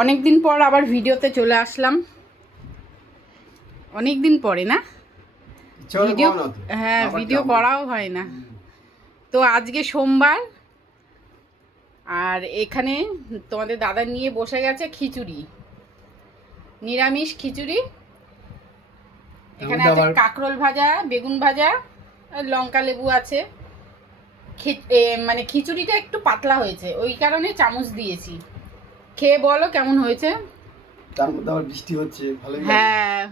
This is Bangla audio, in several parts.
অনেক দিন পর আবার ভিডিওতে চলে আসলাম, অনেক দিন পরে না ভিডিও। হ্যাঁ, ভিডিও করাও হয় না। তো আজকে সোমবার, আর এখানে তোমাদের দাদা নিয়ে বসে গেছে খিচুড়ি, নিরামিষ খিচুড়ি। এখানে আছে কাঁকরোল ভাজা, বেগুন ভাজা, আর লঙ্কা লেবু আছে। মানে খিচুড়িটা একটু পাতলা হয়েছে, ওই কারণে চামচ দিয়েছি। খেয়ে বলো কেমন হয়েছে। তার মধ্যে আবার বৃষ্টি হচ্ছে, ভালোই লাগছে। হ্যাঁ,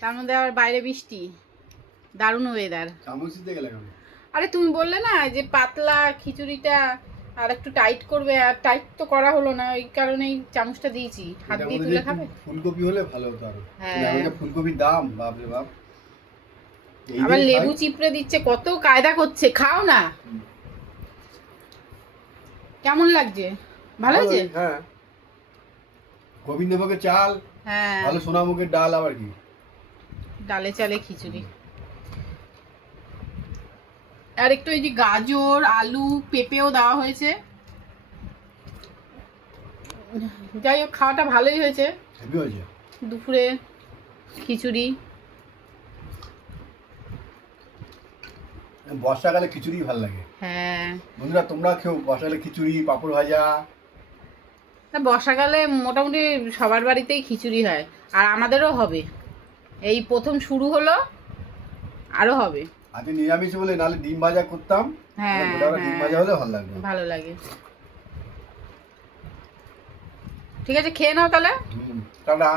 তার মধ্যে আবার বাইরে বৃষ্টি, দারুণ ওয়েদার। চামচ দিতে গেলে কেন? আরে তুমি বললে না যে পাতলা খিচুড়িটা আর একটু টাইট করবে, আর টাইট তো করা হলো না, ওই কারণেই চামচটা দিয়েছি। হাত দিয়ে তুলে খাবে। ফুলকপি হলে ভালো হতো আরো। হ্যাঁ, ফুলকপির দাম বাপ রে বাপ। আবার লেবু চিপড়ে দিচ্ছে, কত কায়দা করছে। খাও না, কেমন লাগছে? ভালো হয়েছে? হ্যাঁ, গোবিন্দভোগের চাল, হ্যাঁ, ভালো সোনামুখের ডাল, আবার কি ডালে চালে খিচুড়ি। আর একটু এই যে গাজর, আলু, পেঁপেও দেওয়া হয়েছে। যাই হোক, খাওয়াটা ভালোই হয়েছে। হেভি হয়েছে। দুপুরে খিচুড়ি। বর্ষাকালে খিচুড়ি ভালো লাগে। হ্যাঁ বন্ধুরা, তোমরা খেও বর্ষাকালে খিচুড়ি, পাঁপড় ভাজা। বর্ষাকালে মোটামুটি সবার বাড়িতেই খিচুড়ি হয়, আর আমাদেরও হবে। এই প্রথম শুরু হলো, আরো হবে। আজকে নিরামিষ বলে, নাহলে ডিম ভাজা করতাম। হ্যাঁ, ডিম ভাজা হলে ভালো লাগবে। ভালো লাগে। ঠিক আছে, খেয়ে নাও তাহলে। টাটা।